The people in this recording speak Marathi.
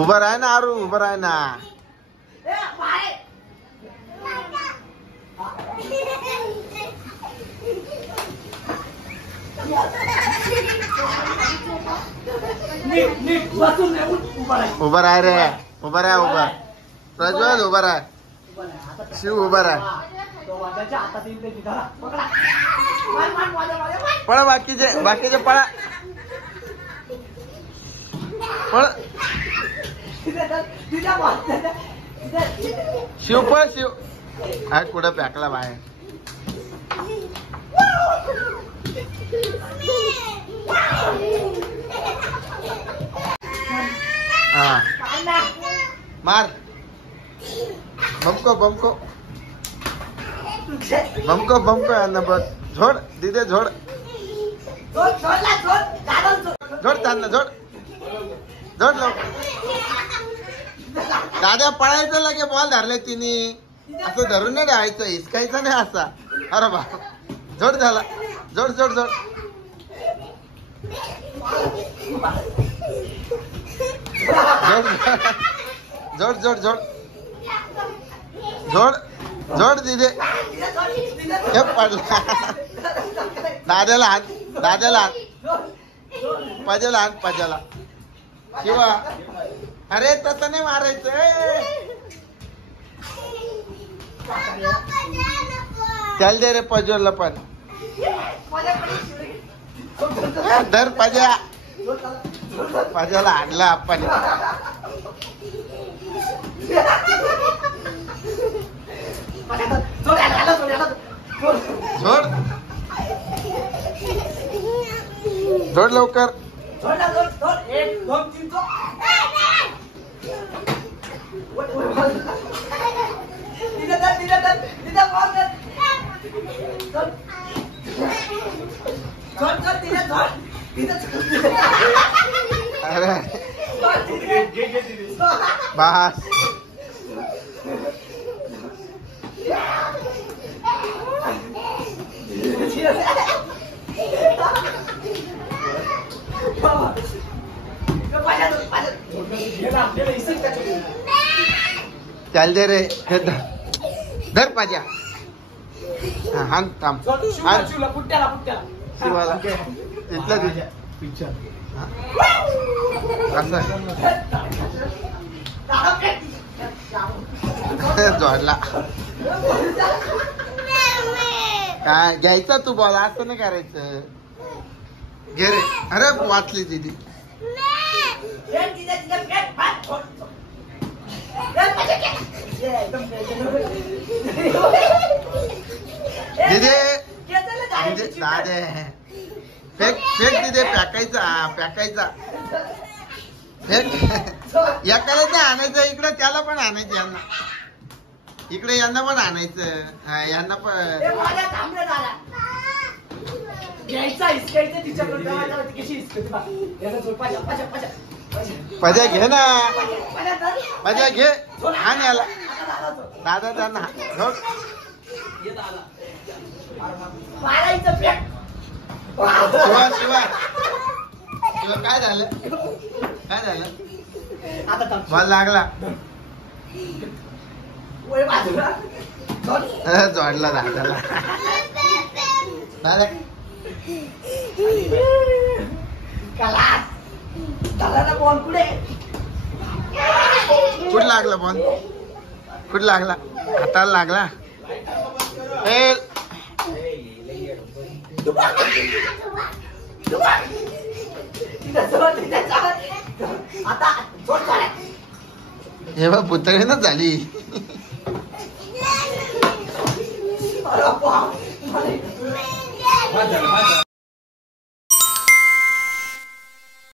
उभं राह ना आरू, उभं राह ना. उभं राह रे, उभं राह, उभं. प्रज्वल उभं राह, शिव उभं राह. पळा बाकीचे पळा पळ. शिव पळ, शिव. हा कुठं पॅकला बाहेर. हा मार. बमको बमको बमको बमको यांना बघ. झोड दिदे, झोड झोड त्यांना, झोड झोड लोक. दादा पळायचं लगे. बॉल धरले तिने. असं धरून नाही राहायचं, हिसकायचं नाही असा. अरे बा, झोड झाला. झोड झोड झोड झोड झोड झोड झोड झोड दिदे. हे पडला. दाद्याला हात, दाद्याला हात, पाजाला हात, पाजाला. किंवा अरे तसं नाही मारायचं. चल दे रे पजोरला पण. धर पाजा. पाजाला आणला आपण. झोड झोड लवकर. अरे बस. चल दे रे. धर पाजा. हान थांब. शिवाला इथला तुझ्या पिक्चर असं जोडला. काय घ्यायचा तू बॉल. असं नाही करायचं. घे रे. अरे वाचली दिदी. दिदे दादे फेक फेक दिदे. पॅकायचा पॅकायचा फेक. एकाला ते आणायचं इकडे. त्याला पण आणायचं. यांना इकडे, यांना पण आणायचं. यांना पण पजा घे ना. पजा घे. हा याला दादा त्यांना झोड. शिवा शिवा शिवा काय झालं. काय झालं. बॉल लागला. जोडला दादाला. दादा कुठं लागला बॉल. कुठं लागला. हाताला लागला. हे बा पुतळीनच झाली.